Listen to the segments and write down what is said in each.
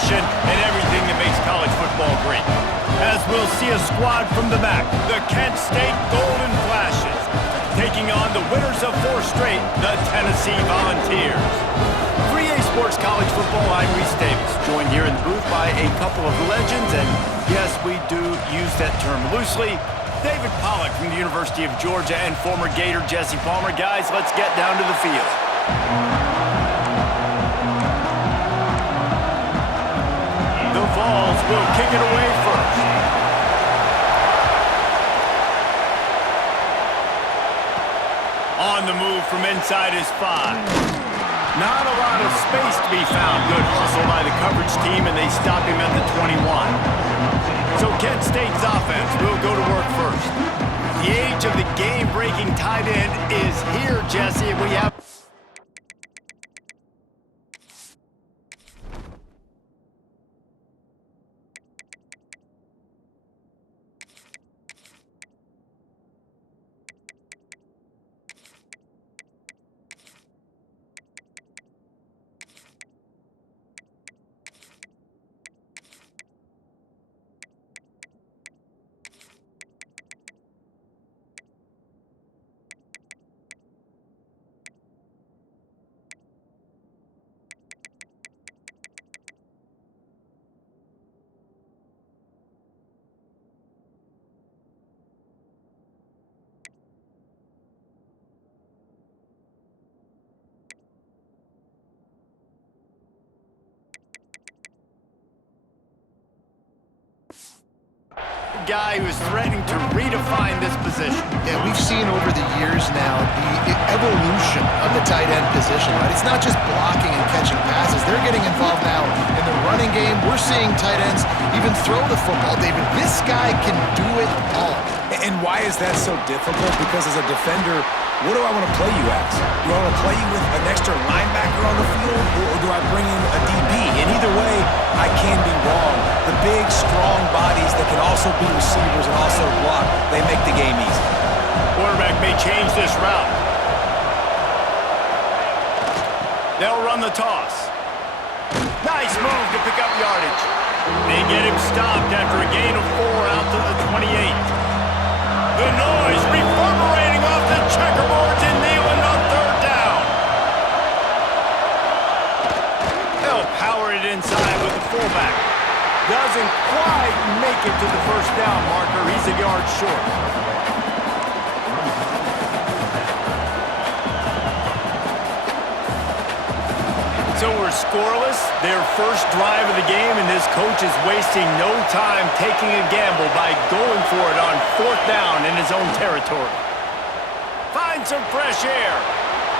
passion, and everything that makes college football great. As we'll see a squad from the back, the Kent State Golden Flashes, taking on the winners of 4 straight, the Tennessee Volunteers. 3A Sports College Football, I'm Reese Davis, joined here in the booth by a couple of legends, and yes, we do use that term loosely. David Pollack from the University of Georgia and former Gator Jesse Palmer. Guys, let's get down to the field. The Vols will kick it away first. On the move from inside his 5. Not a lot of space to be found. Good hustle by the coverage team, and they stop him at the 21. So Kent State's offense will go to work first. The age of the game-breaking tight end is here, Jesse, and we have... guy who's threatening to redefine this position. Yeah, we've seen over the years now the evolution of the tight end position, right? It's not just blocking and catching passes. They're getting involved now in the running game. We're seeing tight ends even throw the football. David, this guy can do it all. And why is that so difficult? Because as a defender, what do I want to play you as? Do I want to play you with an extra linebacker on the field, or do I bring in a DB? And either way, I can be wrong. The big, strong bodies that can also be receivers and also block, they make the game easy. Quarterback may change this route. They'll run the toss. Nice move to pick up yardage. They get him stopped after a gain of 4 out to the 28. The noise reverberating off the checkerboards and Nealon on 3rd down. They'll power it inside with the fullback. Doesn't quite make it to the 1st down marker. He's a yard short. So we're scoreless, their first drive of the game, and this coach is wasting no time taking a gamble by going for it on 4th down in his own territory. Find some fresh air.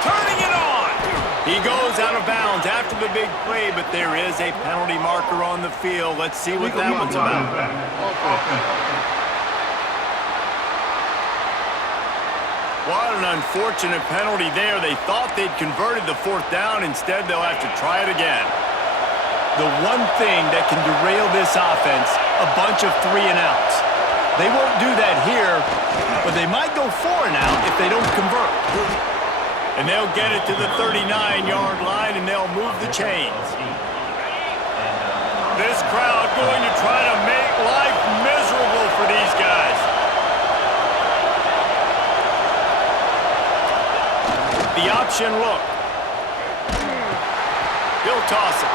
Turning it on. He goes out of bounds after the big play, but there is a penalty marker on the field. Let's see what that one's about. What an unfortunate penalty there. They thought they'd converted the 4th down. Instead, they'll have to try it again. The one thing that can derail this offense, a bunch of 3-and-outs. They won't do that here, but they might go 4-and-out if they don't convert. And they'll get it to the 39-yard line, and they'll move the chains. This crowd going to try to make life miserable for these guys. The option look. He'll toss it.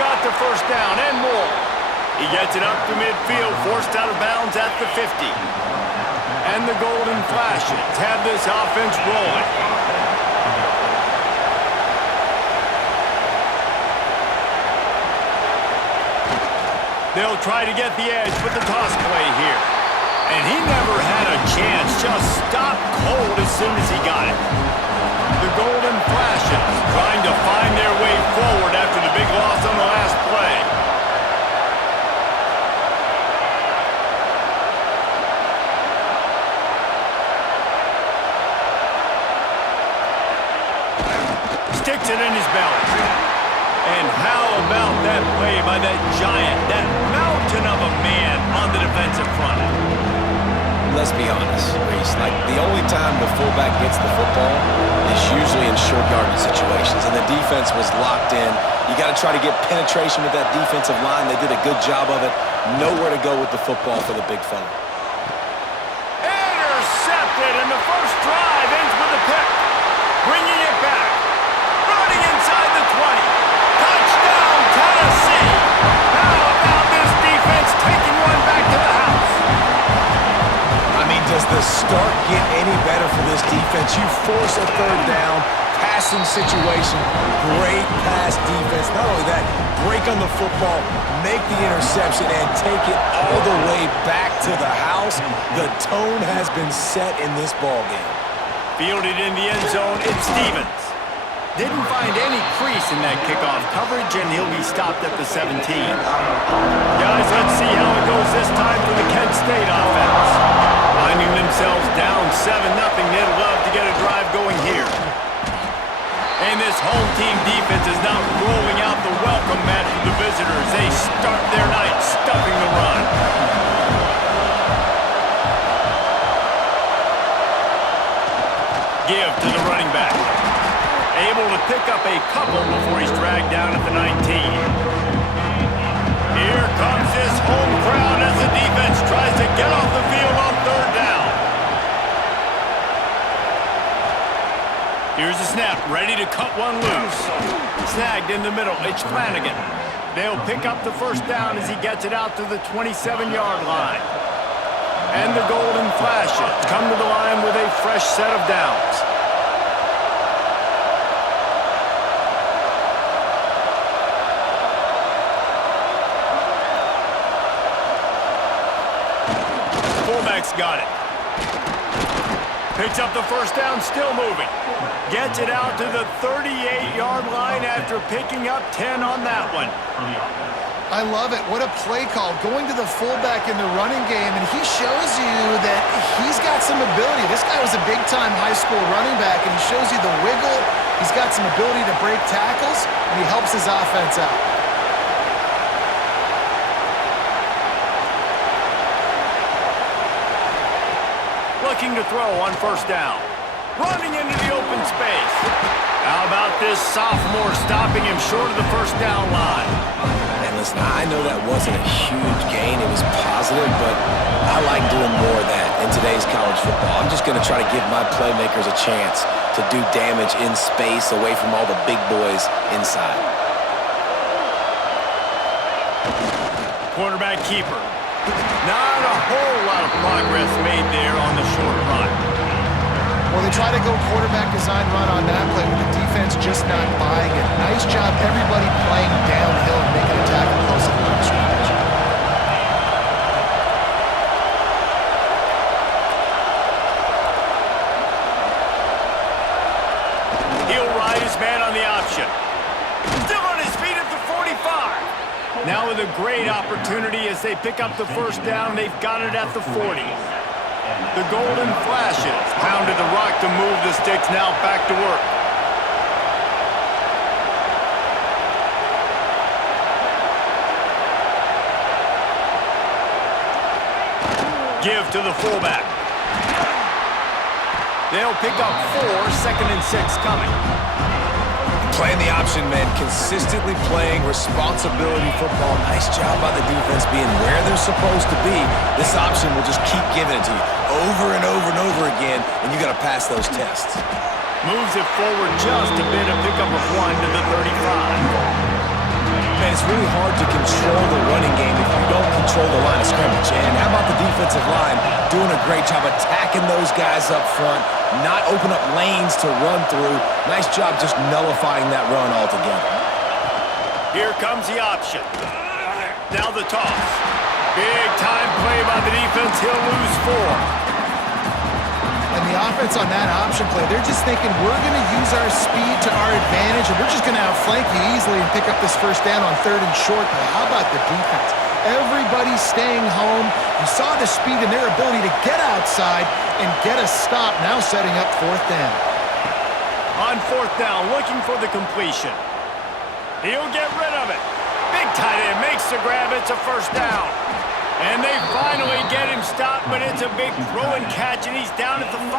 Got the 1st down and more. He gets it up to midfield, forced out of bounds at the 50. And the Golden Flashes have this offense rolling. They'll try to get the edge with the toss play here. And he never had a chance, just stopped cold as soon as he got it. The Golden Flashes trying to find their way forward after the big loss on the last play. Sticks it in his belly. And how about that play by that giant, that mountain of a man on the defensive front? Let's be honest, Reese. Like, the only time the fullback gets the football is usually in short yardage situations, and the defense was locked in. You got got to try to get penetration with that defensive line. They did a good job of it. Nowhere to go with the football for the big fella. Intercepted, and the first drive ends with a pick. Bringing it back. Running inside the 20. Touchdown, Tennessee. How about this defense taking one back to the house? I mean, does the start get any better for this defense? You force a third down, passing situation, great pass defense. Not only that, break on the football, make the interception, and take it all the way back to the house. The tone has been set in this ballgame. Fielded in the end zone, it's Stevens. Didn't find any crease in that kickoff coverage, and he'll be stopped at the 17. Guys, let's see how it goes this time for the Kent State offense. Finding themselves down 7-0, they'd love to get a drive going here. And this home team defense is now rolling out the welcome mat for the visitors. They start their night stuffing the run. Give to the running back. Able to pick up a couple before he's dragged down at the 19. Here comes this home crowd as the defense tries to get off the field on third down. Here's the snap, ready to cut one loose. Snagged in the middle, it's Flanagan. They'll pick up the first down as he gets it out to the 27-yard line. And the Golden Flashes come to the line with a fresh set of downs. Fullback's got it. Picks up the first down, still moving. Gets it out to the 38-yard line after picking up 10 on that one. I love it. What a play call. Going to the fullback in the running game, and he shows you that he's got some ability. This guy was a big-time high school running back, and he shows you the wiggle. He's got some ability to break tackles, and he helps his offense out. Looking to throw on first down. Running into the open space. How about this sophomore stopping him short of the first down line? And listen, I know that wasn't a huge gain. It was positive, but I like doing more of that in today's college football. I'm just going to try to give my playmakers a chance to do damage in space away from all the big boys inside. Quarterback keeper. Not a whole lot of progress made there on the short run. Well, they try to go quarterback design run on that play, but the defense just not buying it. Nice job, everybody playing downhill and making a tackle close to the line of scrimmage. He'll ride his man on the option. Still on his feet at the 45. Now with a great opportunity as they pick up the first down, they've got it at the 40. The Golden Flashes pounded the rock to move the sticks, now back to work. Give to the fullback. They'll pick up 4, 2nd and 6 coming. Playing the option, man. Consistently playing responsibility football. Nice job by the defense being where they're supposed to be. This option will just keep giving it to you over and over and over again, and you got to pass those tests. Moves it forward just a bit, a pickup of 1 to the 35. Man, it's really hard to control the running game if you don't control the line of scrimmage. And how about the defensive line doing a great job attacking those guys up front, not open up lanes to run through. Nice job just nullifying that run altogether. Here comes the option. Now the toss. Big time play by the defense. He'll lose 4. And the offense on that option play, they're just thinking, we're going to use our speed to our advantage, and we're just going to outflank you easily and pick up this first down on 3rd and short. But how about the defense? Everybody's staying home. You saw the speed and their ability to get outside and get a stop, now setting up 4th down. On 4th down, looking for the completion. He'll get rid of it. Big tight end makes the grab. It's a first down. And they finally get him stopped, but it's a big throw and catch, and he's down at the 5.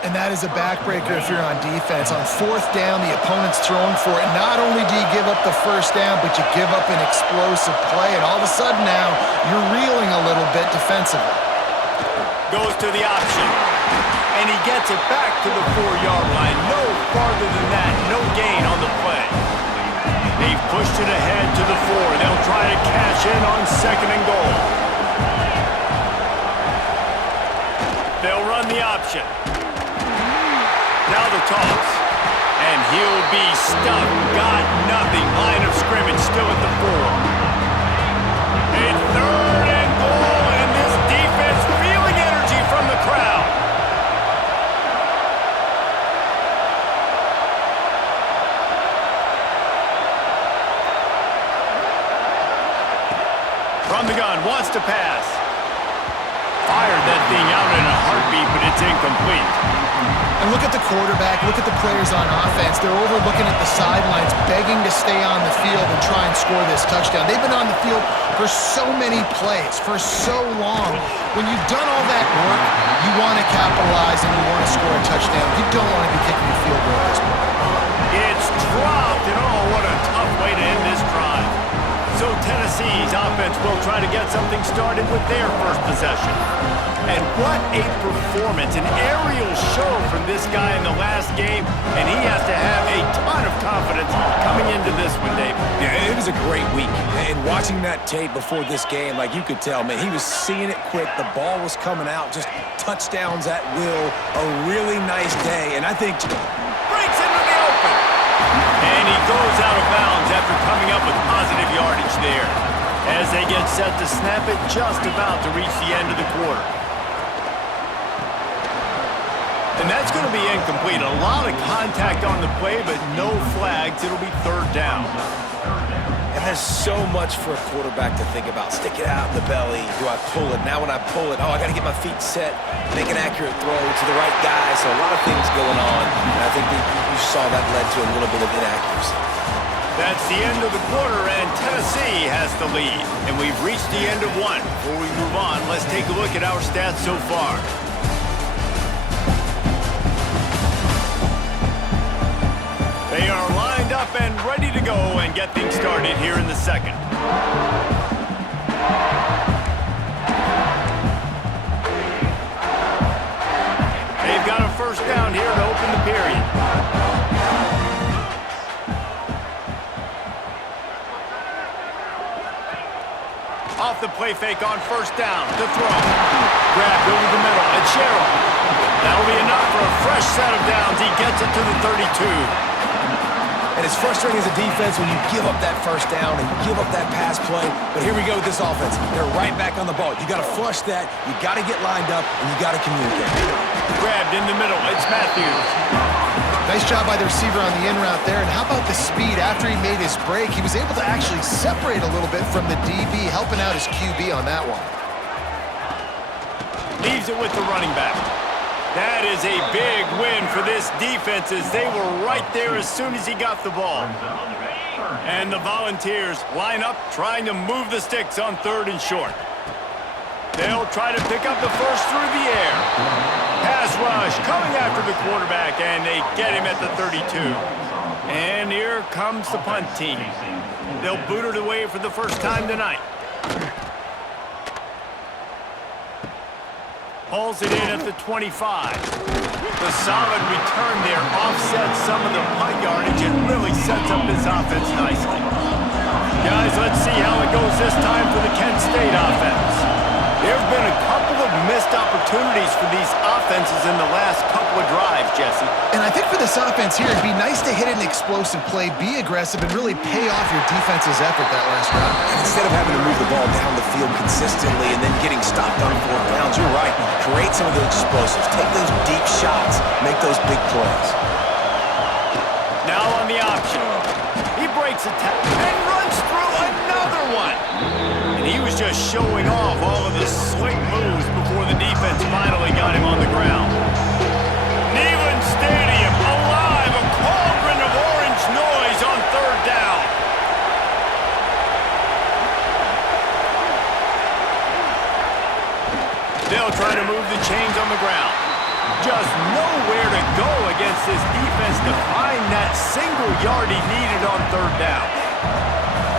And that is a backbreaker if you're on defense. On fourth down, the opponent's throwing for it. Not only do you give up the first down, but you give up an explosive play. And all of a sudden now, you're reeling a little bit defensively. Goes to the option. And he gets it back to the 4-yard line. No farther than that. No gain on the play. They've pushed it ahead to the 4. They'll try to cash in on 2nd and goal. They'll run the option. Now the toss. And he'll be stuck. Got nothing. Line of scrimmage still at the 4. A 3rd and goal, and this defense feeling energy from the crowd. From the gun, wants to pass. Fired that thing out in a heartbeat, but it's incomplete. And look at the quarterback, look at the players on offense. They're overlooking at the sidelines, begging to stay on the field and try and score this touchdown. They've been on the field for so many plays, for so long. When you've done all that work, you want to capitalize and you want to score a touchdown. You don't want to be kicking a field goal at this point. It's dropped, and oh, what a tough way to end this drive. So Tennessee's offense will try to get something started with their first possession. And what a performance, an aerial show from this guy in the last game, and he has to have a ton of confidence coming into this one, Dave. Yeah, it was a great week. And watching that tape before this game, like you could tell, man, he was seeing it quick. The ball was coming out, just touchdowns at will. A really nice day, and I think breaks into the open. And he goes out of bounds after coming up with positive yardage there. As they get set to snap it, just about to reach the end of the quarter. And that's going to be incomplete. A lot of contact on the play, but no flags. It'll be 3rd down. and there's so much for a quarterback to think about. Stick it out in the belly. Do I pull it? Now when I pull it, oh, I got to get my feet set, make an accurate throw to the right guy. So a lot of things going on, and I think you saw that led to a little bit of inaccuracy. That's the end of the quarter, and Tennessee has the lead. And we've reached the end of one. Before we move on, let's take a look at our stats so far. They are lined up and ready to go and get things started here in the second. They've got a first down here to open the period. Off the play fake on first down. The throw. Grabbed over the middle. It's Sherrill. That'll be enough for a fresh set of downs. He gets it to the 32. And it's frustrating as a defense when you give up that first down and you give up that pass play. But here we go with this offense. They're right back on the ball. You got to flush that. You got to get lined up, and you got to communicate. Grabbed in the middle. It's Matthews. Nice job by the receiver on the in route there. And how about the speed? After he made his break, he was able to actually separate a little bit from the DB, helping out his QB on that one. Leaves it with the running back. That is a big win for this defense as they were right there as soon as he got the ball. And the Volunteers line up trying to move the sticks on 3rd and short. They'll try to pick up the first through the air. Pass rush coming after the quarterback, and they get him at the 32. And here comes the punt team. They'll boot it away for the first time tonight. Hauls it in at the 25. The solid return there offsets some of the punt yardage and really sets up this offense nicely. Guys, let's see how it goes this time for the Kent State offense. There have been a couple of missed opportunities for these offenses in the last couple of drives, Jesse. And I think for this offense here, it'd be nice to hit an explosive play, be aggressive, and really pay off your defense's effort that last drive. Instead of having to move the ball down the field consistently and then getting stopped on 4th downs, you're right. Create some of those explosives. Take those deep shots. Make those big plays. Now on the option. He breaks a tackle and runs through another one. And he was just showing off all of the slick moves before the defense finally got him on the ground. Neyland Stadium alive, a cauldron of orange noise on 3rd down. They'll try to move the chains on the ground. Just nowhere to go against this defense to find that single yard he needed on third down.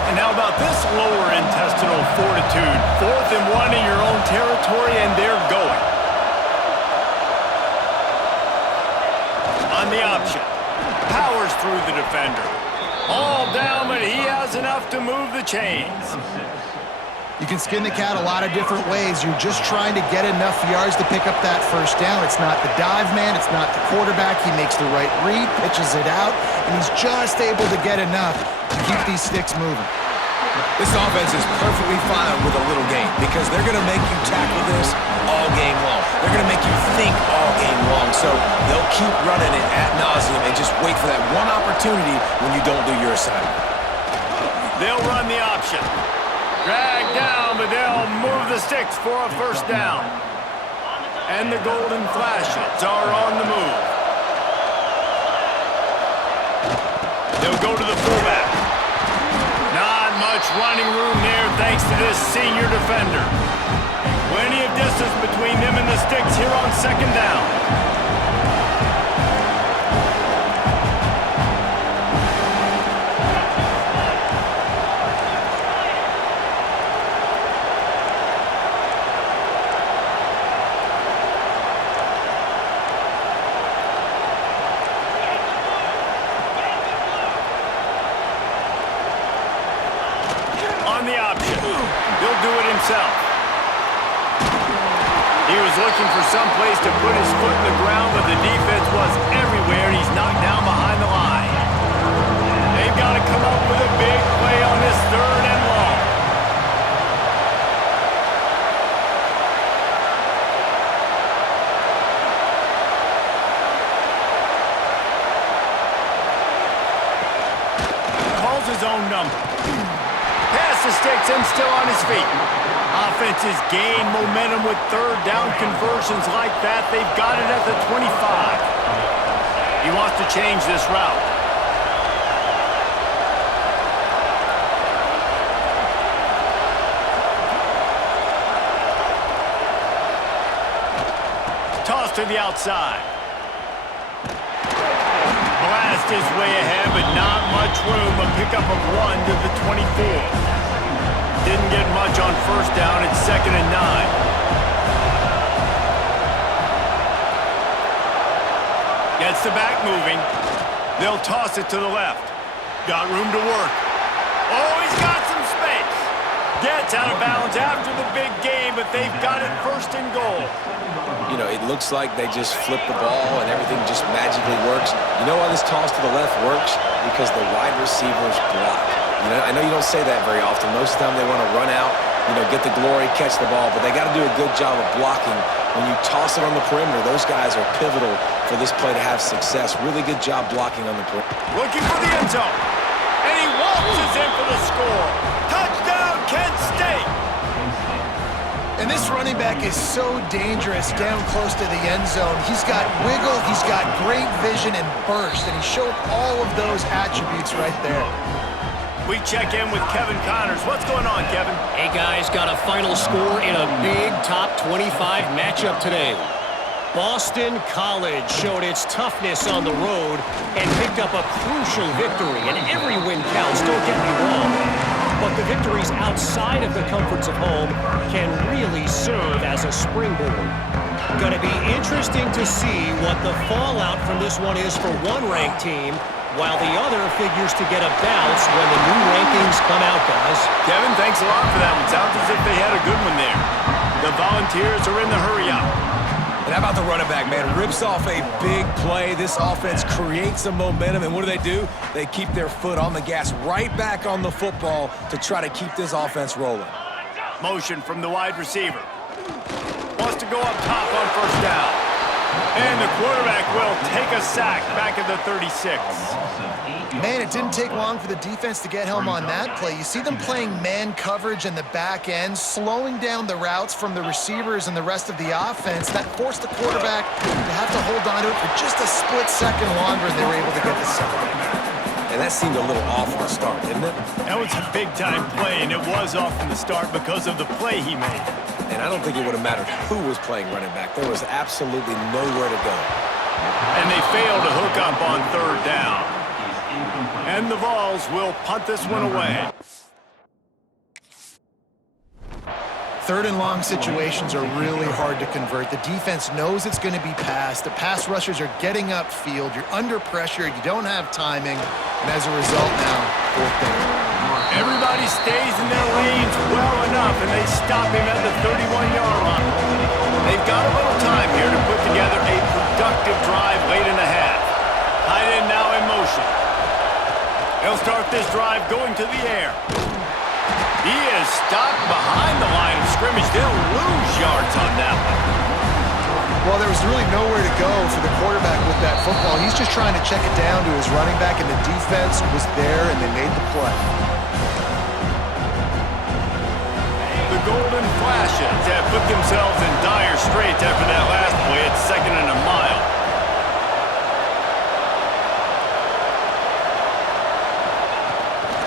And how about this lower intestinal fortitude? 4th and 1 in your own territory, and they're going. On the option. Powers through the defender. All down, but he has enough to move the chains. You can skin the cat a lot of different ways. You're just trying to get enough yards to pick up that first down. It's not the dive man. It's not the quarterback. He makes the right read, pitches it out, and he's just able to get enough to keep these sticks moving. This offense is perfectly fine with a little game because they're going to make you tackle this all game long. They're going to make you think all game long. So they'll keep running it ad nauseum and just wait for that one opportunity when you don't do your assignment. They'll run the option. Drag down, but they'll move the sticks for a first down. And the Golden Flashes are on the move. They'll go to the fullback. Not much running room there thanks to this senior defender. Plenty of distance between them and the sticks here on second down. On the option. He'll do it himself. He was looking for some place to put his foot in the ground, but the defense was everywhere, and he's knocked down behind the line. They've got to come up with a big play on this 3rd and long. Calls his own number. Pass the sticks and still on his feet. Offenses gain momentum with 3rd down conversions like that. They've got it at the 25. He wants to change this route. Toss to the outside. Blast his way ahead, but not much room. A pickup of 1 to the 24. Didn't get much on first down. It's 2nd and 9. Gets the back moving. They'll toss it to the left. Got room to work. Oh, he's got some space. Gets out of bounds after the big game, but they've got it 1st and goal. You know, it looks like they just flip the ball and everything just magically works. You know why this toss to the left works? Because the wide receivers block. You know, I know you don't say that very often. Most of the time they want to run out, you know, get the glory, catch the ball, but they got to do a good job of blocking. When you toss it on the perimeter, those guys are pivotal for this play to have success. Really good job blocking on the perimeter. Looking for the end zone. And he waltzes in for the score. Touchdown, Kent State. And this running back is so dangerous down close to the end zone. He's got wiggle, he's got great vision and burst, and he showed all of those attributes right there. We check in with Kevin Connors. What's going on, Kevin? Hey, guys, got a final score in a big top 25 matchup today. Boston College showed its toughness on the road and picked up a crucial victory. And every win counts, don't get me wrong. But the victories outside of the comforts of home can really serve as a springboard. Going to be interesting to see what the fallout from this one is for one ranked team, while the other figures to get a bounce when the new rankings come out, guys. Kevin, thanks a lot for that one. Sounds as if they had a good one there. The Volunteers are in the hurry-up. And how about the running back, man? Rips off a big play. This offense creates some momentum, and what do? They keep their foot on the gas, right back on the football to try to keep this offense rolling. Motion from the wide receiver. Wants to go up top on first down. And the quarterback will take a sack back at the 36. Man, it didn't take long for the defense to get home on that play. You see them playing man coverage in the back end, slowing down the routes from the receivers and the rest of the offense. That forced the quarterback to have to hold on to it for just a split second longer, and they were able to get the sack. And that seemed a little off from the start, didn't it? That was a big-time play, and it was off from the start because of the play he made. and I don't think it would have mattered who was playing running back. There was absolutely nowhere to go. And they fail to hook up on third down. And the Vols will punt this one away. Third and long situations are really hard to convert. The defense knows it's going to be passed. The pass rushers are getting upfield. You're under pressure. You don't have timing. And as a result now, fourth down. Everybody stays in their lanes well enough, and they stop him at the 31-yard line. They've got a little time here to put together a productive drive late in the half. Tight end now in motion. They'll start this drive going to the air. He is stopped behind the line of scrimmage. They'll lose yards on that one. Well, there was really nowhere to go for the quarterback with that football. He's just trying to check it down to his running back, and the defense was there, and they made the play. The Golden Flashes have put themselves in dire straits after that last play at 2nd and a mile.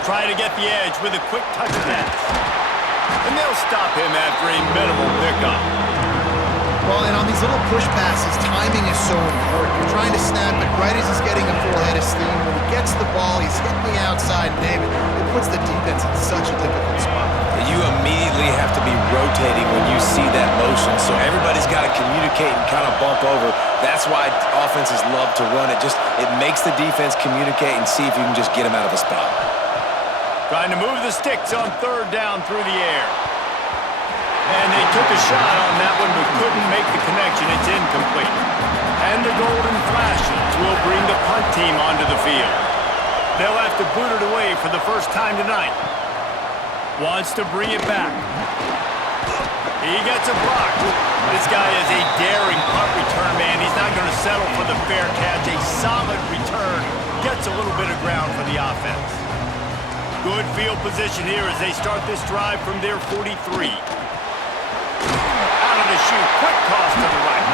Try to get the edge with a quick touch pass. And they'll stop him after a minimal pickup. Well, and on these little push passes, timing is so important. You're trying to snap it right as he's getting a full head of steam. When he gets the ball, he's hitting the outside, David. It puts the defense in such a difficult spot. You immediately have to be rotating when you see that motion, so everybody's got to communicate and kind of bump over. That's why offenses love to run it. It makes the defense communicate and see if you can just get him out of the spot. Trying to move the sticks on third down through the air. And they took a shot on that one but couldn't make the connection. It's incomplete. And the Golden Flashes will bring the punt team onto the field. They'll have to boot it away for the first time tonight. Wants to bring it back. He gets a block. This guy is a daring punt return man. He's not going to settle for the fair catch. A solid return. Gets a little bit of ground for the offense. Good field position here as they start this drive from their 43. Out of the chute, quick toss to the right.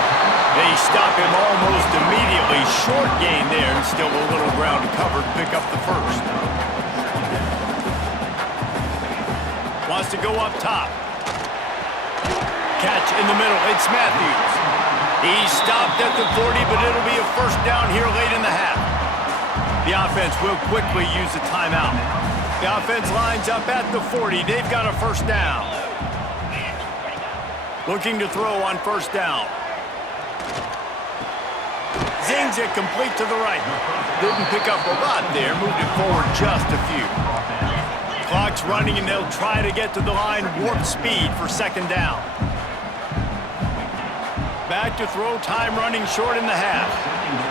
They stop him almost immediately. Short gain there, and still a little ground to cover to pick up the first. Wants to go up top. Catch in the middle. It's Matthews. He's stopped at the 40, but it'll be a first down here late in the half. The offense will quickly use a timeout. The offense lines up at the 40. They've got a first down. Looking to throw on first down. Zings it complete to the right. Didn't pick up a lot there. Moved it forward just a few. Clock's running, and they'll try to get to the line warp speed for second down. Back to throw, time running short in the half.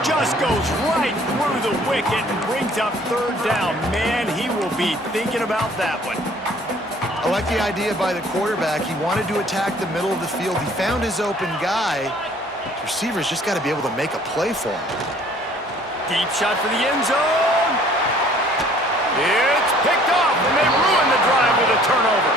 Just goes right through the wicket and brings up third down. Man, he will be thinking about that one. I like the idea by the quarterback. He wanted to attack the middle of the field. He found his open guy. The receiver's just got to be able to make a play for him. Deep shot for the end zone. It's picked off, and they ruin the drive with a turnover.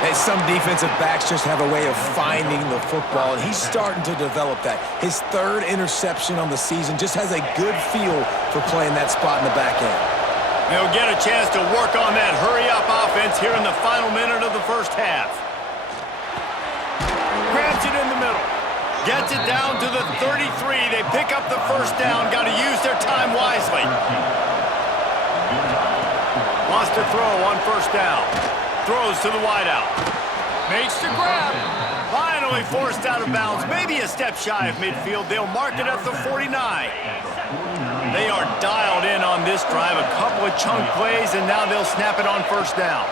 Hey, some defensive backs just have a way of finding the football, and he's starting to develop that. His third interception on the season just has a good feel for playing that spot in the back end. They'll get a chance to work on that hurry-up offense here in the final minute of the first half. Grabs it in the middle. Gets it down to the 33. They pick up the first down. Got to use their time wisely. Wants to throw on first down. Throws to the wideout. Makes the grab. Finally forced out of bounds. Maybe a step shy of midfield. They'll mark it at the 49. They are dialed in on this drive. A couple of chunk plays, and now they'll snap it on first down.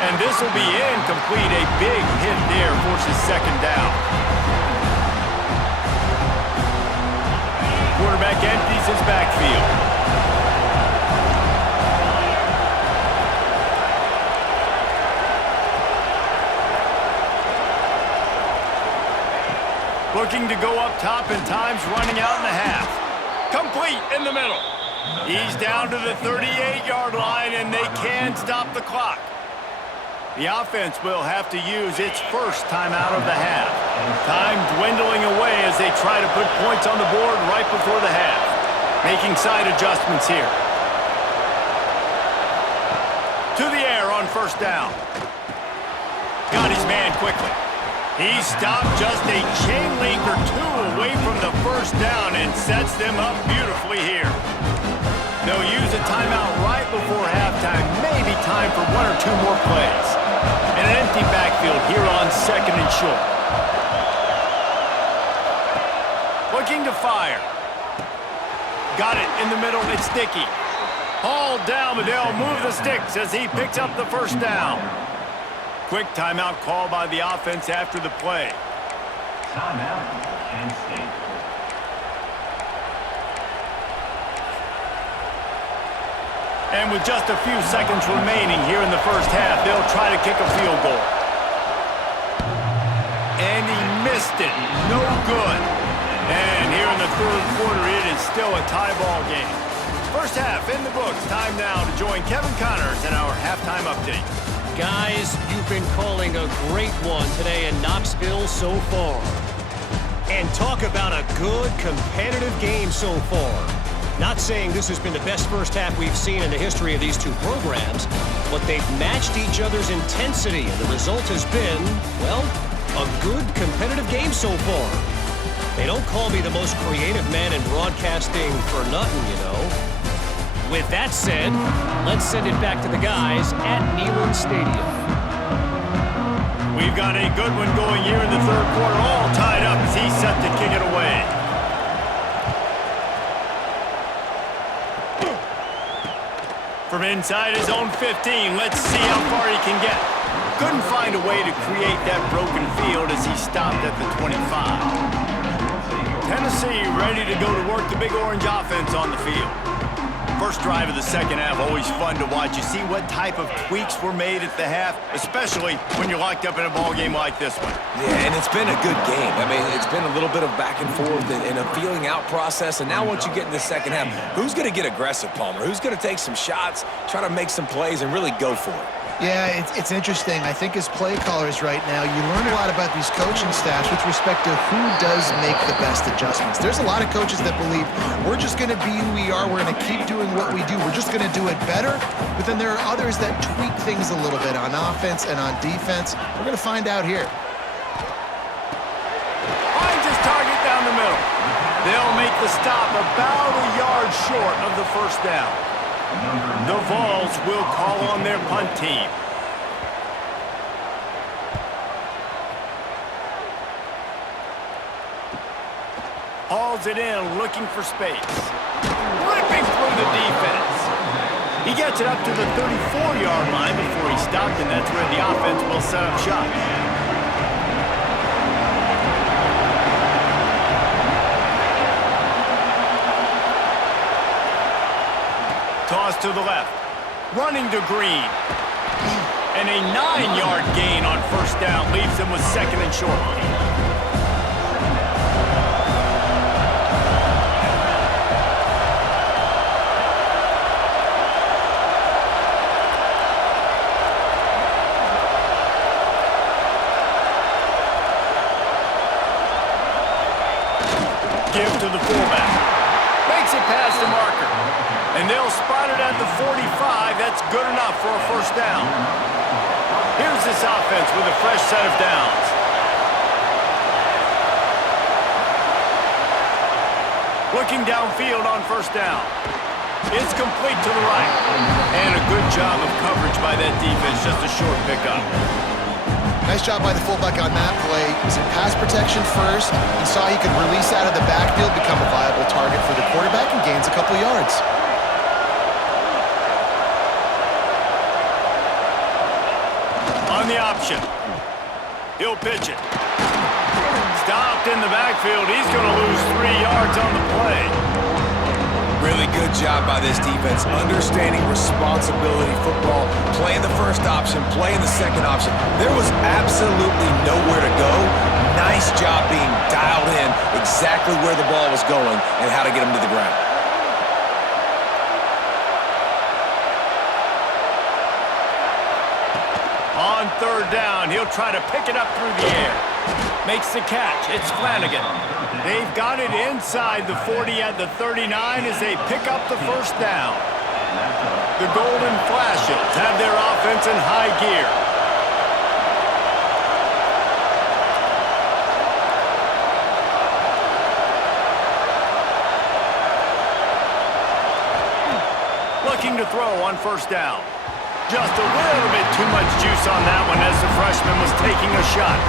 And this will be incomplete. A big hit there forces second down. Quarterback empties his backfield. Looking to go up top, and time's running out in the half. Complete in the middle. He's down to the 38-yard line, and they can stop the clock. The offense will have to use its first timeout of the half. Time dwindling away as they try to put points on the board right before the half. Making side adjustments here. To the air on first down. Got his man quickly. He stopped just a chain link or two away from the first down and sets them up beautifully here. They'll use a timeout right before halftime. Maybe time for one or two more plays. And an empty backfield here on second and short. Looking to fire. Got it in the middle. It's Dickey. Hauled down, but they'll move the sticks as he picks up the first down. Quick timeout call by the offense after the play. Timeout, Penn State. And with just a few seconds remaining here in the first half, they'll try to kick a field goal. And he missed it. No good. And here in the third quarter, it is still a tie ball game. First half in the books. Time now to join Kevin Connors in our halftime update. Guys, you've been calling a great one today in Knoxville so far. And talk about a good, competitive game so far. Not saying this has been the best first half we've seen in the history of these two programs, but they've matched each other's intensity, and the result has been, well, a good, competitive game so far. They don't call me the most creative man in broadcasting for nothing, you know. With that said, let's send it back to the guys at Neyland Stadium. We've got a good one going here in the third quarter, all tied up as he's set to kick it away. From inside his own 15, let's see how far he can get. Couldn't find a way to create that broken field as he stopped at the 25. Tennessee ready to go to work the Big Orange offense on the field. First drive of the second half, always fun to watch. You see what type of tweaks were made at the half, especially when you're locked up in a ball game like this one. Yeah, and it's been a good game. I mean, it's been a little bit of back and forth and a feeling out process. And now once you get in the second half, who's going to get aggressive, Palmer? Who's going to take some shots, try to make some plays, and really go for it? Yeah, it's interesting. I think as play callers right now, you learn a lot about these coaching staffs with respect to who does make the best adjustments. There's a lot of coaches that believe we're just going to be who we are. We're going to keep doing what we do. We're just going to do it better. But then there are others that tweak things a little bit on offense and on defense. We're going to find out here. Finds his target down the middle. They'll make the stop about a yard short of the first down. The Vols will call on their punt team. Hauls it in, looking for space. Ripping through the defense. He gets it up to the 34-yard line before he stopped, and that's where the offense will set up shop. Toss to the left. Running to Green. And a 9-yard gain on first down leaves him with second and short. Give to the fullback. Makes it past the marker. And they'll spot it at the 45. That's good enough for a first down. Here's this offense with a fresh set of downs. Looking downfield on first down. It's complete to the right. And a good job of coverage by that defense. Just a short pickup. Nice job by the fullback on that play. He's in pass protection first. He saw he could release out of the backfield, become a viable target for the quarterback, and gains a couple yards. On the option. He'll pitch it. Stopped in the backfield. He's going to lose 3 yards on the play. Really good job by this defense, understanding responsibility football, playing the first option, playing the second option. There was absolutely nowhere to go. Nice job being dialed in exactly where the ball was going and how to get him to the ground. On third down, he'll try to pick it up through the air. Makes the catch. It's Flanagan. They've got it inside the 40 at the 39 as they pick up the first down. The Golden Flashes have their offense in high gear. Looking to throw on first down. Just a little bit too much juice on that one as the freshman was taking a shot.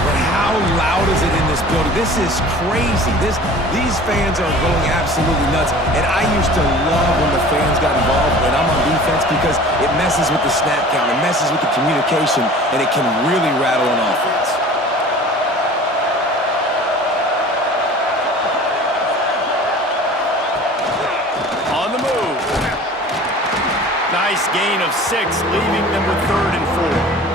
But how loud is it in this building? This is crazy. These fans are going absolutely nuts. And I used to love when the fans got involved when I'm on defense because it messes with the snap count, it messes with the communication, and it can really rattle an offense. On the move. Nice gain of 6, leaving them with 3rd and 4.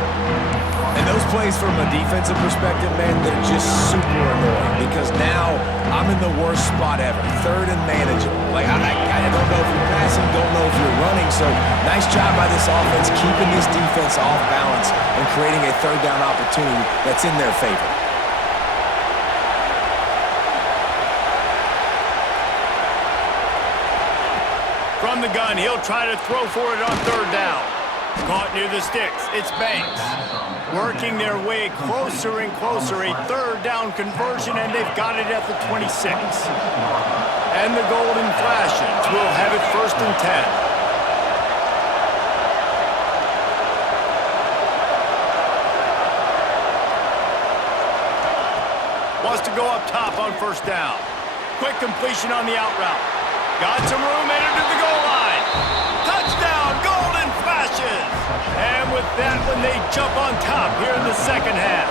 And those plays from a defensive perspective, man, they're just super annoying because now I'm in the worst spot ever, 3rd and manageable. Like, I don't know if you're passing, don't know if you're running, so nice job by this offense keeping this defense off balance and creating a 3rd down opportunity that's in their favor. From the gun, he'll try to throw for it on 3rd down. Caught near the sticks, it's Banks. Working their way closer and closer, a 3rd down conversion, and they've got it at the 26. And the Golden Flashes will have it 1st and 10. Wants to go up top on 1st down. Quick completion on the out route. Got some room, entered to the goal line. Touchdown, Golden Flashes! And with that one, they jump on top here in the 2nd half.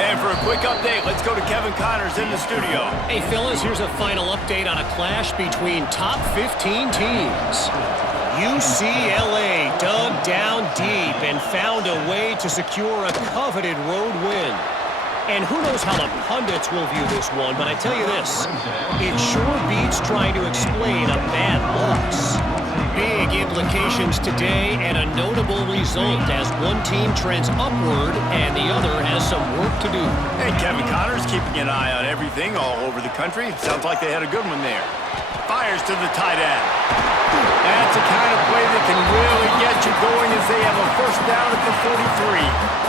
And for a quick update, let's go to Kevin Connors in the studio. Hey, fellas, here's a final update on a clash between top 15 teams. UCLA dug down deep and found a way to secure a coveted road win. And who knows how the pundits will view this one, but I tell you this, it sure beats trying to explain a bad loss. Big implications today and a notable result as one team trends upward and the other has some work to do. Hey, Kevin Connors keeping an eye on everything all over the country. Sounds like they had a good one there. Fires to the tight end. That's the kind of play that can really get you going as they have a 1st down at the 43.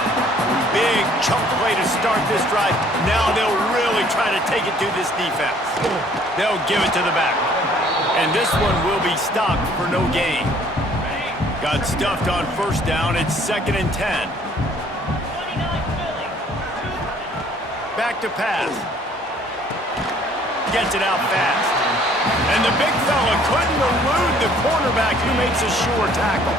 Big chunk play to start this drive. Now they'll really try to take it to this defense. They'll give it to the back. And this one will be stopped for no gain. Got stuffed on 1st down. It's 2nd and 10. Back to pass. Gets it out fast. And the big fella couldn't elude the cornerback who makes a sure tackle.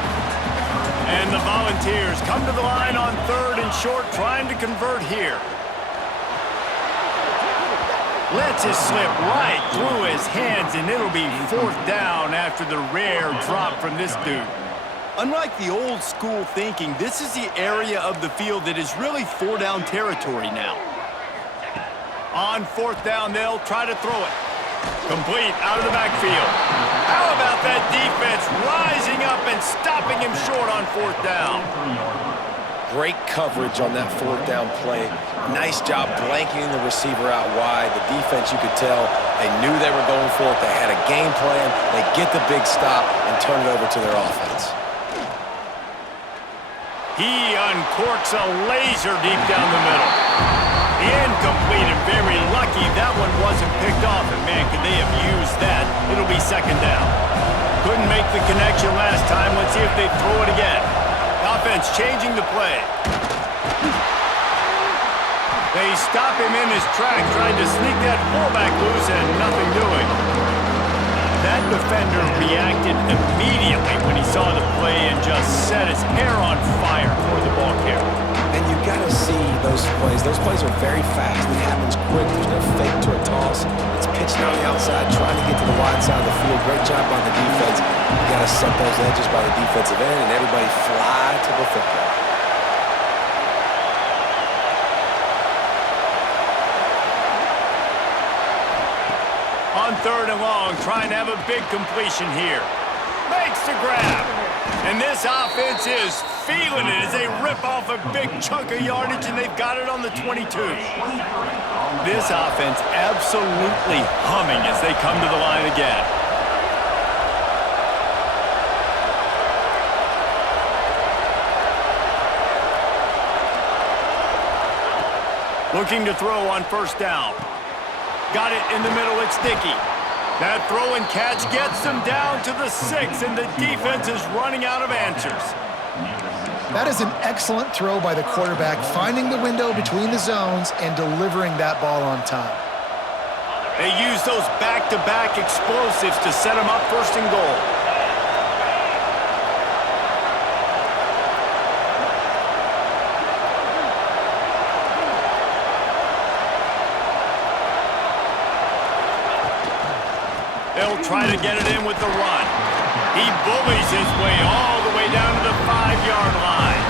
And the Volunteers come to the line on 3rd and short, trying to convert here. Lets it slip right through his hands, and it'll be 4th down after the rare drop from this dude. Unlike the old school thinking, this is the area of the field that is really 4-down territory now. On 4th down, they'll try to throw it. Complete out of the backfield. How about that defense rising up and stopping him short on 4th down? Great coverage on that 4th down play. Nice job blanketing the receiver out wide. The defense, you could tell, they knew they were going for it. They had a game plan. They get the big stop and turn it over to their offense. He uncorks a laser deep down the middle. Incomplete and very lucky that one wasn't picked off. And man, could they have used that? It'll be 2nd down. Couldn't make the connection last time. Let's see if they throw it again. Offense changing the play. They stop him in his track, trying to sneak that fullback loose and nothing doing. That defender reacted immediately when he saw the play and just set his hair on fire for the ball carrier. And you got to see those plays. Those plays are very fast. It happens quick. There's no fake to a toss. It's pitching on the outside, trying to get to the wide side of the field. Great job by the defense. You got to set those edges by the defensive end, and everybody fly to the football. On 3rd and long, trying to have a big completion here. Makes the grab. And this offense is feeling it as they rip off a big chunk of yardage, and they've got it on the 22. This offense absolutely humming as they come to the line again. Looking to throw on first down. Got it in the middle, it's Dickey. That throw and catch gets them down to the 6, and the defense is running out of answers. That is an excellent throw by the quarterback, finding the window between the zones and delivering that ball on time. They use those back-to-back explosives to set them up first and goal. They'll try to get it in with the run. He bullies his way all the way down to the 5-yard line.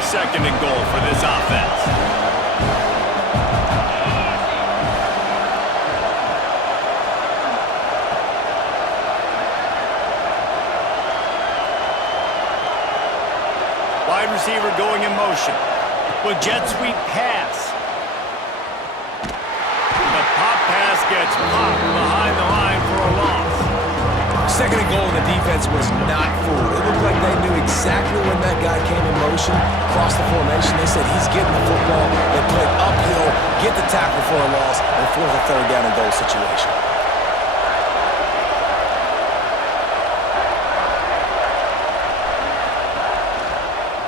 Second and goal for this offense. Wide receiver going in motion. With jet sweep pass. The pop pass gets popped behind the line for a loss. Second and goal, and the defense was not fooled. It looked like they knew exactly when that guy came in motion, across the formation. They said he's getting the football. They played uphill, get the tackle for a loss, and force a third down and goal situation.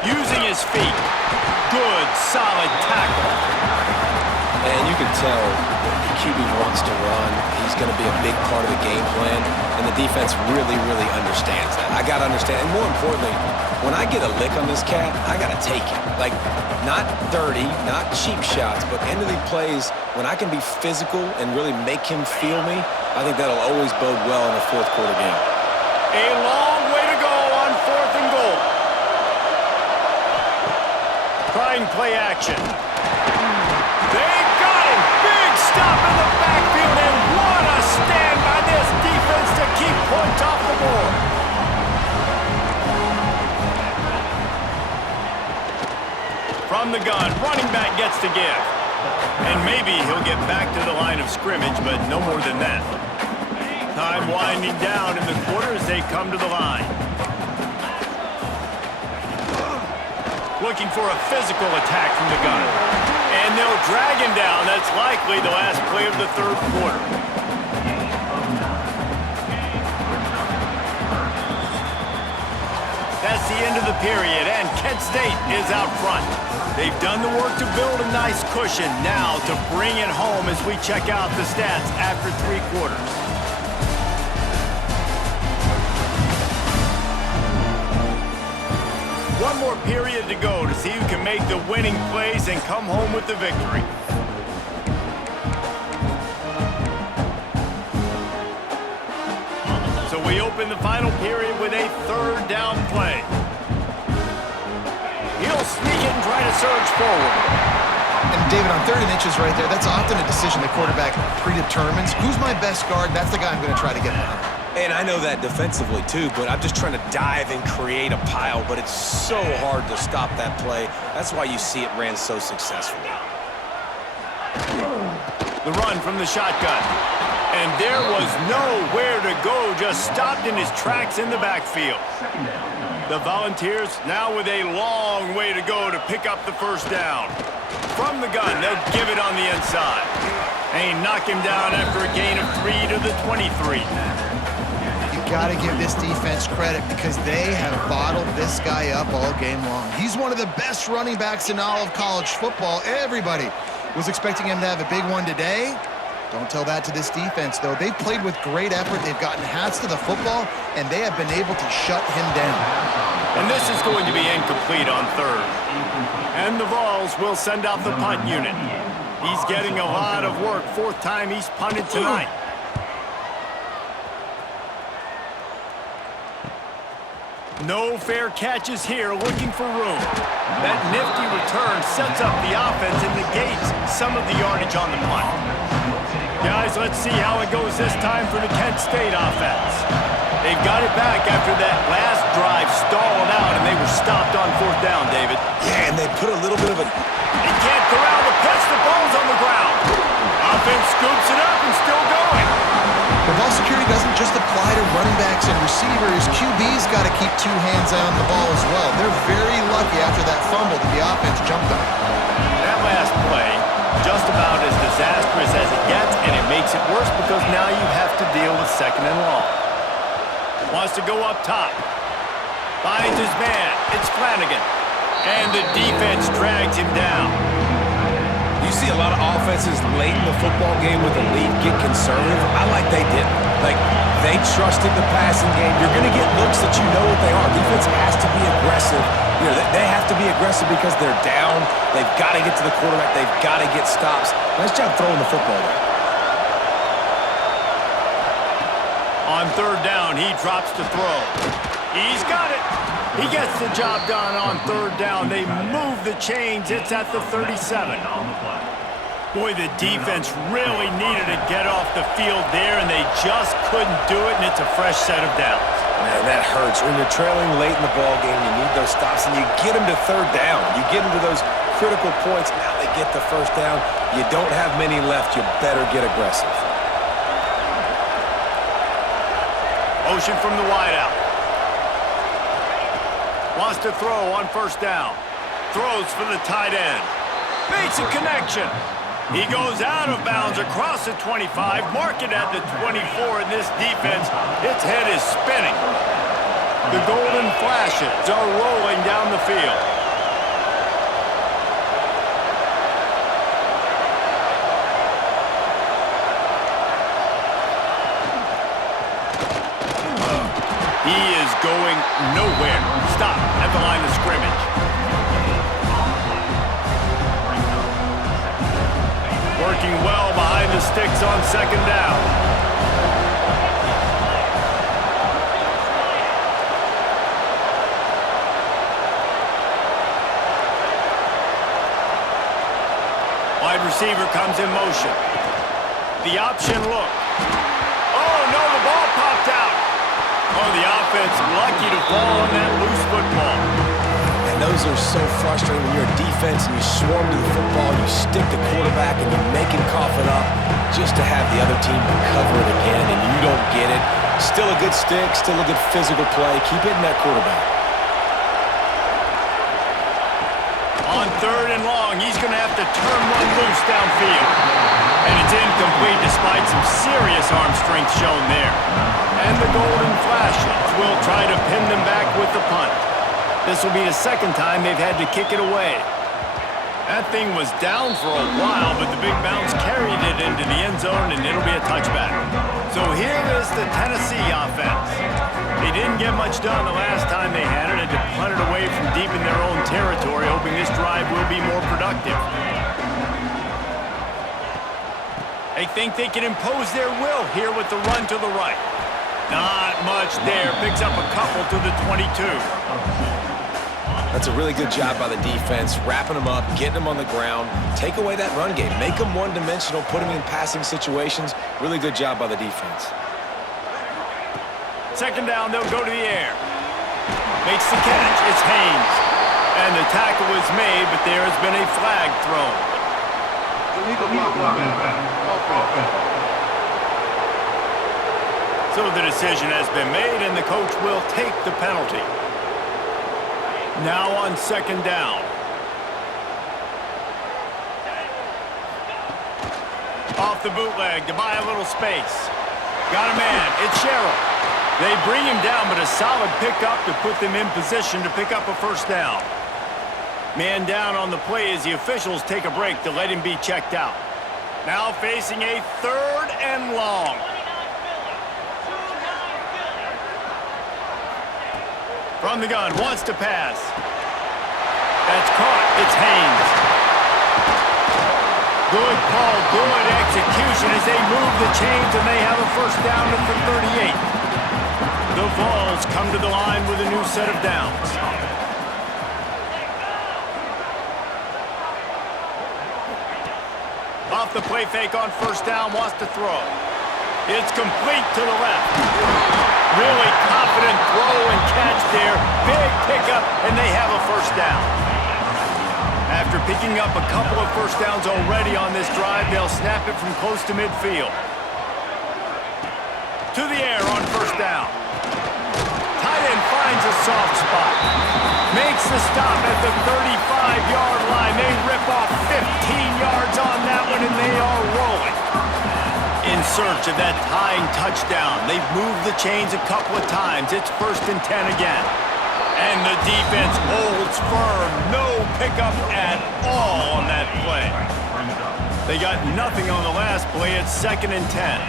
Using his feet. Good, solid tackle. And you can tell the QB wants to run. He's going to be a big part of the game plan, and the defense really, really understands that. I got to understand, and more importantly, when I get a lick on this cat, I got to take it. Like, not dirty, not cheap shots, but end of the plays, when I can be physical and really make him feel me, I think that'll always bode well in a fourth quarter game. A long way to go on fourth and goal. Trying play action. They got him. Big stop in the backfield, and what a stand by this defense to keep points off the board. From the gun, running back gets to give. And maybe he'll get back to the line of scrimmage, but no more than that. Time winding down in the quarter as they come to the line. Looking for a physical attack from the gun. And they'll drag him down. That's likely the last play of the third quarter. That's the end of the period, and Kent State is out front. They've done the work to build a nice cushion. Now to bring it home as we check out the stats after 3 quarters. One more period to go to see who can make the winning plays and come home with the victory. So we open the final period with a third down play. He'll sneak it and try to surge forward. And David, on 3rd and inches right there, that's often a decision the quarterback predetermines. Who's my best guard? That's the guy I'm going to try to get behind. And I know that defensively, too, but I'm just trying to dive and create a pile, but it's so hard to stop that play. That's why you see it ran so successfully. The run from the shotgun. And there was nowhere to go, just stopped in his tracks in the backfield. The Volunteers now with a long way to go to pick up the first down. From the gun, they'll give it on the inside. They knock him down after a gain of 3 to the 23. Got to give this defense credit because they have bottled this guy up all game long. He's one of the best running backs in all of college football. Everybody was expecting him to have a big one today. Don't tell that to this defense, though. They've played with great effort. They've gotten hats to the football, and they have been able to shut him down. And this is going to be incomplete on 3rd. And the Vols will send out the punt unit. He's getting a lot of work. 4th time he's punted tonight. No fair catches here, looking for room. That nifty return sets up the offense and negates some of the yardage on the punt. Guys, let's see how it goes this time for the Kent State offense. They've got it back after that last drive stalled out, and they were stopped on 4th down, David. Yeah, and they put a little bit of a... They can't corral the pitch, the ball's on the ground. Offense scoops it up and still going. The ball security doesn't just apply to their running backs and receivers, QB's got to keep two hands on the ball as well. They're very lucky after that fumble that the offense jumped on. That last play, just about as disastrous as it gets, and it makes it worse because now you have to deal with second and long. Wants to go up top. Finds his man. It's Flanagan. And the defense drags him down. You see a lot of offenses late in the football game with a lead get conservative. I like they didn't. Like, they trusted the passing game. You're going to get looks that you know what they are. Defense has to be aggressive. You know, they have to be aggressive because they're down. They've got to get to the quarterback. They've got to get stops. Nice job throwing the football there. On third down, he drops to throw. He's got it. He gets the job done on third down. They move the chains. It's at the 37. Boy, the defense really needed to get off the field there, and they just couldn't do it, and it's a fresh set of downs. Man, that hurts. When you're trailing late in the ball game, you need those stops, and you get them to third down. You get them to those critical points. Now they get the first down. You don't have many left. You better get aggressive. Motion from the wideout. Wants to throw on first down. Throws for the tight end. Makes a connection. He goes out of bounds across the 25, mark it at the 24, and this defense, its head is spinning. The golden flashes are rolling down the field. He is going nowhere. Stop at the line of scrimmage. Working well behind the sticks on second down. Wide receiver comes in motion. The option look. Oh, no, the ball popped out. Oh, the offense lucky to fall on that loose football. And those are so frustrating when you're a defense and you swarm to the football, you stick the quarterback and you make him cough it up just to have the other team recover it again, and you don't get it. Still a good stick, still a good physical play. Keep hitting that quarterback. On third and long, he's going to have to turn one loose downfield. And it's incomplete despite some serious arm strength shown there. And the golden flashes will try to pin them back with the punt. This will be the second time they've had to kick it away. That thing was down for a while, but the big bounce carried it into the end zone, and it'll be a touchback. So here is the Tennessee offense. They didn't get much done the last time they had it, and to punt it away from deep in their own territory, hoping this drive will be more productive. They think they can impose their will here with the run to the right. Not much there. Picks up a couple to the 22. That's a really good job by the defense, wrapping them up, getting them on the ground, take away that run game, make them one-dimensional, put them in passing situations. Really good job by the defense. Second down, they'll go to the air. Makes the catch. It's Haynes. And the tackle is made, but there has been a flag thrown. So the decision has been made, and the coach will take the penalty. Now on second down. Off the bootleg to buy a little space. Got a man. It's Sherrill. They bring him down, but a solid pickup to put them in position to pick up a first down. Man down on the play as the officials take a break to let him be checked out. Now facing a third and long. From the gun, wants to pass. That's caught. It's Haynes. Good call, good execution as they move the chains, and they have a first down at the 38. The Vols come to the line with a new set of downs. Off the play fake on first down, wants to throw. It's complete to the left. Really confident throw and catch there. Big pickup, and they have a first down. After picking up a couple of first downs already on this drive, they'll snap it from close to midfield. To the air on first down. Tight end finds a soft spot. Makes the stop at the 35-yard line. They rip off 15 yards on that one, and they are rolling. In search of that tying touchdown. They've moved the chains a couple of times. It's 1st and 10 again. And the defense holds firm. No pickup at all on that play. They got nothing on the last play. It's 2nd and 10.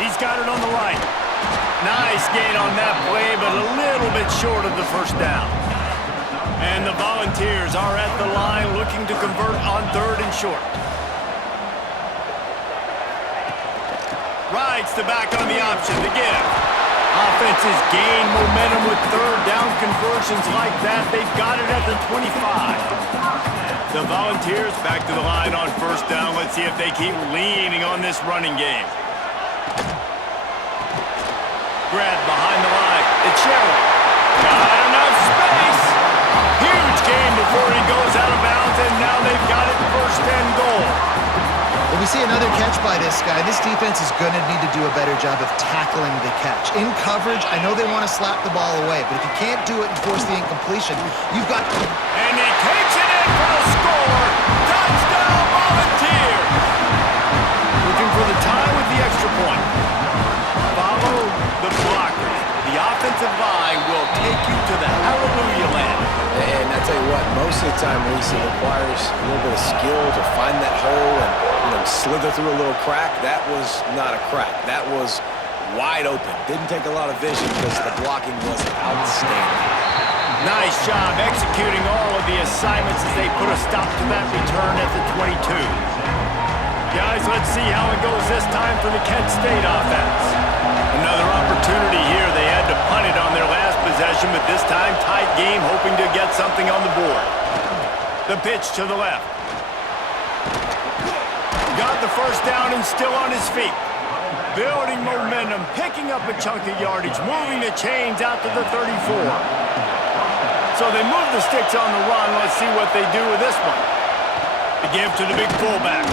He's got it on the right. Nice gain on that play, but a little bit short of the 1st down. And the Volunteers are at the line looking to convert on 3rd and short. Rides the back on the option to give. Offenses gain momentum with 3rd down conversions like that. They've got it at the 25. The Volunteers back to the line on 1st down. Let's see if they keep leaning on this running game. Grab behind the line. It's Sherrill. Got enough space. Huge gain before he goes out of bounds, and now they've got it 1st and goal. Well, we see another catch by this guy. This defense is going to need to do a better job of tackling the catch. In coverage, I know they want to slap the ball away, but if you can't do it and force the incompletion, you've got... And he takes it in for a score. Touchdown, Volunteers. Looking for the tie with the extra point. Follow the blocker. The offensive line will take you to the hallelujah land. And I tell you what, most of the time, Reese, it requires a little bit of skill to find that hole and, slither through a little crack. That was not a crack. That was wide open. Didn't take a lot of vision because the blocking was outstanding. Nice job executing all of the assignments as they put a stop to that return at the 22. Guys, let's see how it goes this time for the Kent State offense. Another opportunity here. They had to punt it on their last possession, but this time tight game, hoping to get something on the board. The pitch to the left. Got the 1st down and still on his feet. Building momentum, picking up a chunk of yardage, moving the chains out to the 34. So they move the sticks on the run. Let's see what they do with this one. The give to the big fullback.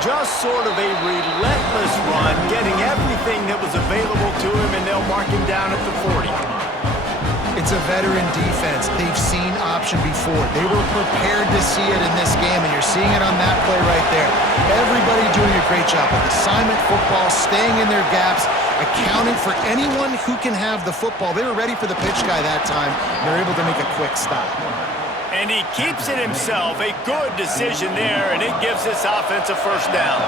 Just sort of a relentless run, getting everything that was available to him, and they'll mark him down at the 40. It's a veteran defense. They've seen option before. They were prepared to see it in this game, and you're seeing it on that play right there. Everybody doing a great job with assignment football, staying in their gaps, accounting for anyone who can have the football. They were ready for the pitch guy that time, and they're able to make a quick stop. And he keeps it himself. A good decision there, and it gives this offense a 1st down.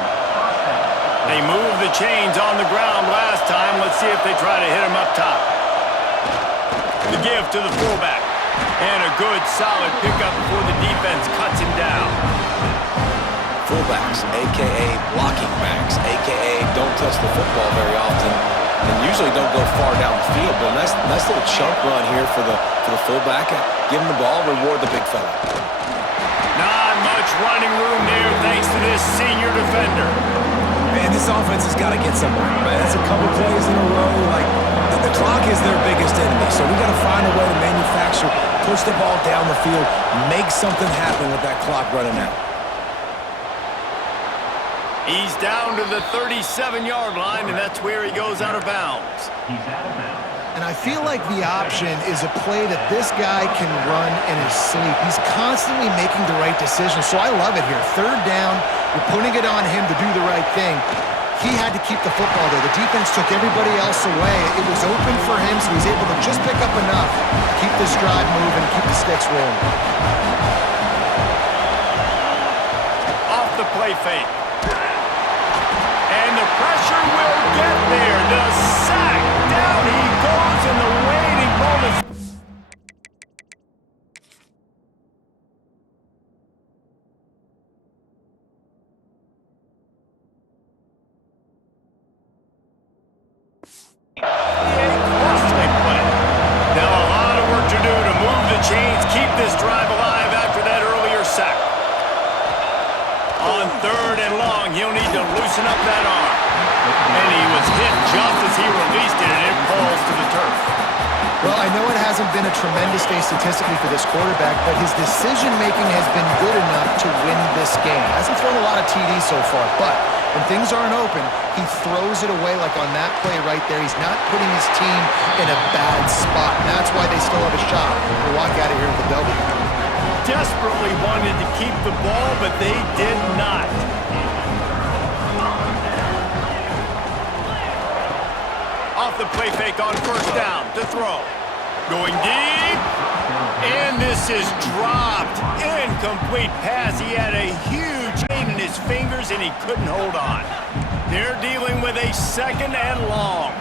They moved the chains on the ground last time. Let's see if they try to hit him up top. The give to the fullback. And a good, solid pickup before the defense cuts him down. Fullbacks, a.k.a. blocking backs, a.k.a. don't touch the football very often, and usually don't go far down the field. But a nice little chunk run here for the fullback. Give him the ball, reward the big fella. Not much running room there thanks to this senior defender. Man, this offense has got to get somewhere. Man, that's a couple plays in a row. Like, the clock is their biggest enemy, so we got to find a way to manufacture, push the ball down the field, make something happen with that clock running out. He's down to the 37-yard line, and that's where he goes out of bounds. He's out of bounds. And I feel like the option is a play that this guy can run in his sleep. He's constantly making the right decision, so I love it here. 3rd down, you're putting it on him to do the right thing. He had to keep the football there. The defense took everybody else away. It was open for him, so he's able to just pick up enough to keep this drive moving, keep the sticks rolling. Off the play fake. And the pressure will get there. The sack. Down he goes in the waiting moments. Costly play. Now a lot of work to do to move the chains, keep this drive alive after that earlier sack. On 3rd and long, he'll need to loosen up that arm. And he was hit just as he released it, and it falls to the turf. Well, I know it hasn't been a tremendous day statistically for this quarterback, but his decision-making has been good enough to win this game. Hasn't thrown a lot of TDs so far, but When things aren't open, he throws it away like on that play right there. He's not putting his team in a bad spot. And that's why they still have a shot to walk out of here with a W. Desperately wanted to keep the ball, but they did not. Off the play fake on first down to throw. Going deep. And this is dropped. Incomplete pass. He had a huge pain in his fingers and he couldn't hold on. They're dealing with a second and long.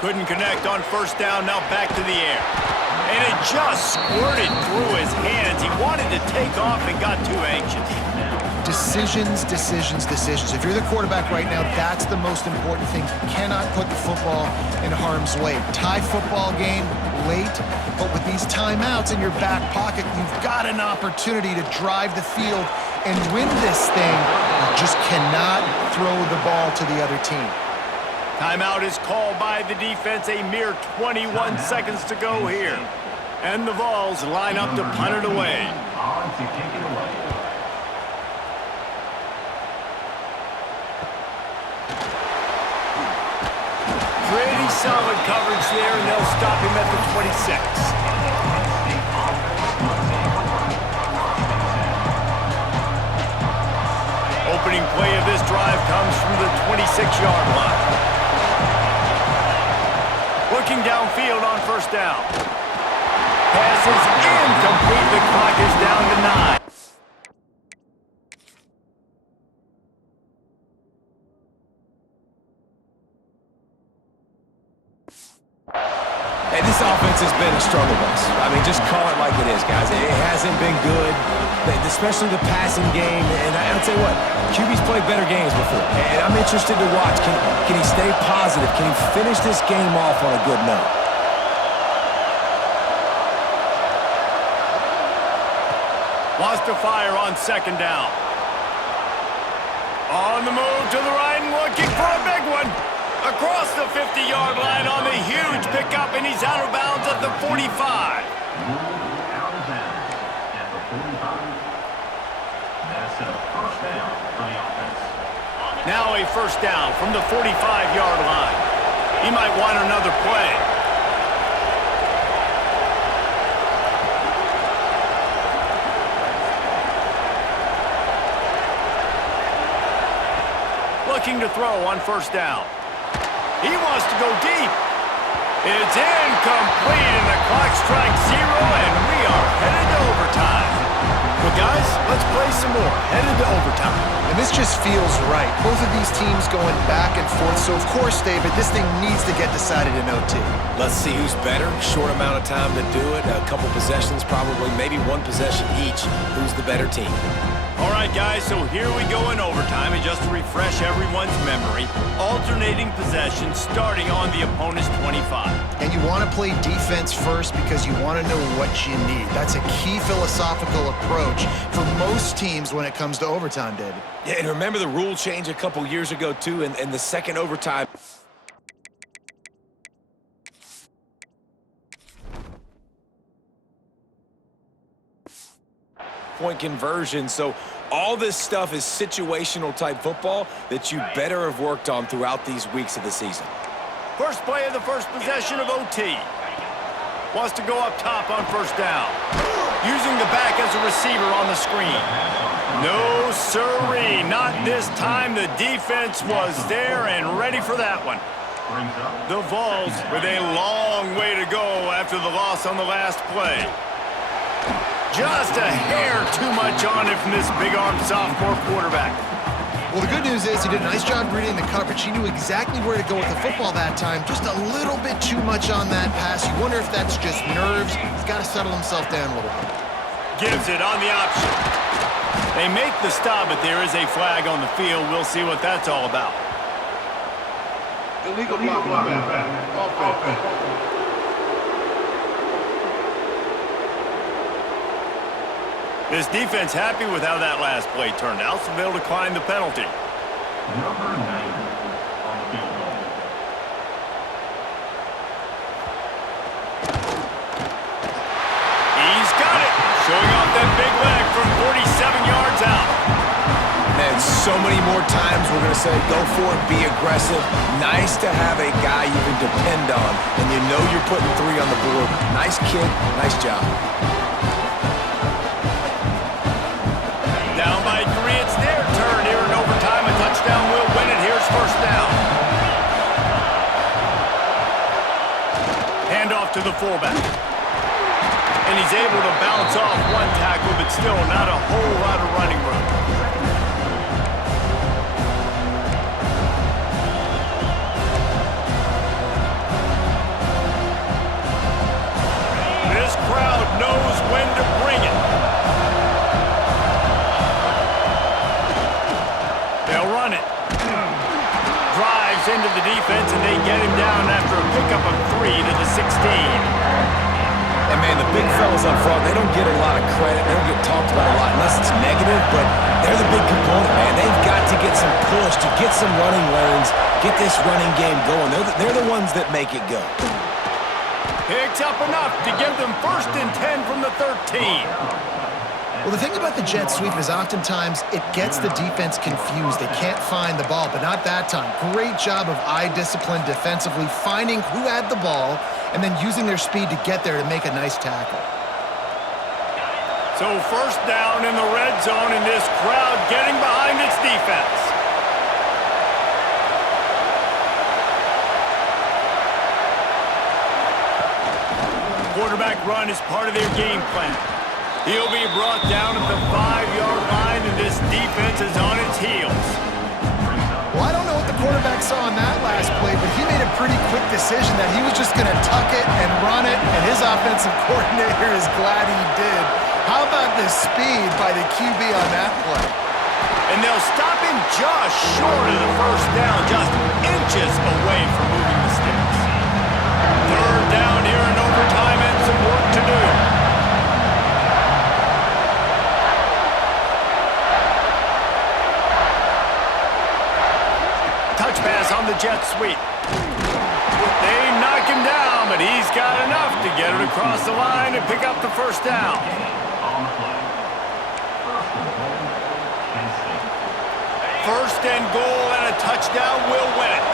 Couldn't connect on first down. Now back to the air. And it just squirted through his hands. He wanted to take off and got too anxious. Decisions, decisions, decisions. If you're the quarterback right now, that's the most important thing. You cannot put the football in harm's way. Tie football game late, but with these timeouts in your back pocket, you've got an opportunity to drive the field and win this thing. You just cannot throw the ball to the other team. Timeout is called by the defense. A mere 21 seconds to go here. And the Vols line up to punt it away. On to kick it away. Pretty solid coverage there, and they'll stop him at the 26. Opening play of this drive comes from the 26-yard line. Looking downfield on first down. Pass is incomplete. The clock is down to 9. Hey, this offense has been a struggle bus. I mean, just call it like it is, guys. It hasn't been good, especially the passing game. And I'll tell you what, QB's played better games before. And I'm interested to watch. Can he stay positive? Can he finish this game off on a good note? Wants to fire on second down. On the move to the right and looking for a big one. Across the 50-yard line on the huge pickup, and he's out of bounds at the 45. Out of bounds at the 45. That's a first down for the offense. Now a first down from the 45-yard line. He might want another play. Looking to throw on first down. He wants to go deep. It's incomplete, and the clock strikes 0, and we are headed to overtime. But guys, let's play some more. Headed to overtime. And this just feels right. Both of these teams going back and forth. So, of course, David, this thing needs to get decided in OT. Let's see who's better. Short amount of time to do it. A couple possessions, probably maybe one possession each. Who's the better team? All right, guys, so here we go in overtime, and just to refresh everyone's memory, alternating possessions starting on the opponent's 25. And you want to play defense first because you want to know what you need. That's a key philosophical approach for most teams when it comes to overtime, David. Yeah, and remember the rule change a couple years ago, too, in the second overtime. Point conversion. So all this stuff is situational type football that you better have worked on throughout these weeks of the season. First play of the first possession of OT. Wants to go up top on first down. Using the back as a receiver on the screen. No siree, not this time. The defense was there and ready for that one. The Vols with a long way to go after the loss on the last play. Just a hair too much on it from this big-armed sophomore quarterback. Well, the good news is he did a nice job reading the coverage. He knew exactly where to go with the football that time. Just a little bit too much on that pass. You wonder if that's just nerves. He's got to settle himself down a little bit. Gives it on the option. They make the stop, but there is a flag on the field. We'll see what that's all about. Illegal block. Offense. This defense happy with how that last play turned out, so they'll decline the penalty. Number 9 on the field goal. He's got it. Showing off that big leg from 47 yards out. Man, so many more times we're going to say, go for it, be aggressive. Nice to have a guy you can depend on, and you know you're putting 3 on the board. Nice kick, nice job. Down by 3, it's their turn here in overtime. A touchdown will win it. Here's first down. Hand off to the fullback. And he's able to bounce off one tackle, but still not a whole lot of running room. This crowd knows when to bring it. They'll run it. Drives into the defense, and they get him down after a pickup of 3 to the 16. And, man, the big fellas up front, they don't get a lot of credit. They don't get talked about a lot unless it's negative, but they're the big component, man. They've got to get some push, to get some running lanes, get this running game going. They're the ones that make it go. Picks up enough to give them 1st and 10 from the 13. Well, the thing about the jet sweep is oftentimes it gets the defense confused. They can't find the ball, but not that time. Great job of eye discipline defensively, finding who had the ball, and then using their speed to get there to make a nice tackle. So first down in the red zone, and this crowd getting behind its defense. Quarterback run is part of their game plan. He'll be brought down at the 5-yard line, and this defense is on its heels. Well, I don't know what the quarterback saw on that last play, but he made a pretty quick decision that he was just going to tuck it and run it, and his offensive coordinator is glad he did. How about the speed by the QB on that play? And they'll stop him just short of the first down, just inches away from moving the sticks. 3rd down here in overtime and some work to do. Touch pass on the jet sweep. They knock him down, but he's got enough to get it across the line and pick up the first down. On the play. First and 10. 1st and goal, and a touchdown will win it.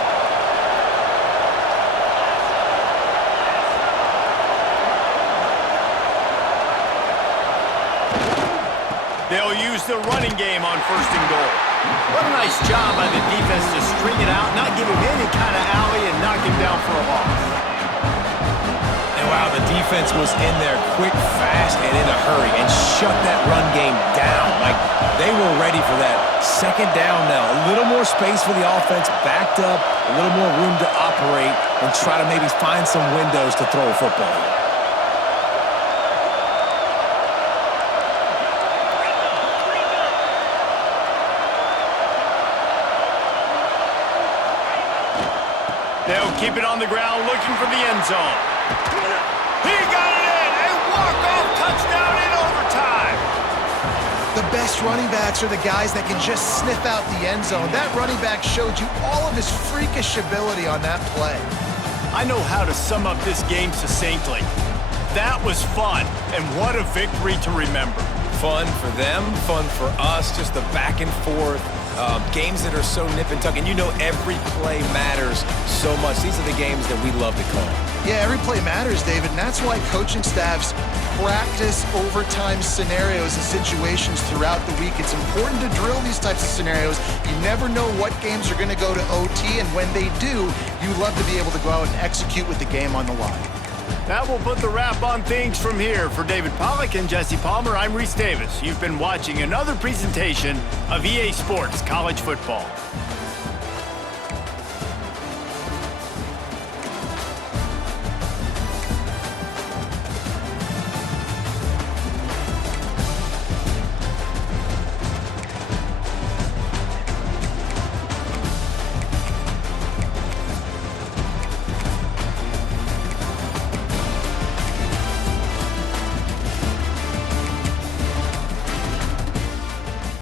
They'll use the running game on 1st and goal. What a nice job by the defense to string it out, not give him any kind of alley, and knock him down for a loss. And wow, the defense was in there quick, fast, and in a hurry, and shut that run game down. Like, they were ready for that. 2nd down now. A little more space for the offense, backed up, a little more room to operate, and try to maybe find some windows to throw a football. They'll keep it on the ground, looking for the end zone. He got it in! A walk-off touchdown in overtime! The best running backs are the guys that can just sniff out the end zone. That running back showed you all of his freakish ability on that play. I know how to sum up this game succinctly. That was fun, and what a victory to remember. Fun for them, fun for us, just the back and forth. Games that are so nip and tuck, and you know every play matters so much. These are the games that we love to call. Yeah, every play matters, David, and that's why coaching staffs practice overtime scenarios and situations throughout the week. It's important to drill these types of scenarios. You never know what games are going to go to OT, and when they do, you love to be able to go out and execute with the game on the line. That will put the wrap on things from here. For David Pollack and Jesse Palmer, I'm Reese Davis. You've been watching another presentation of EA Sports College Football.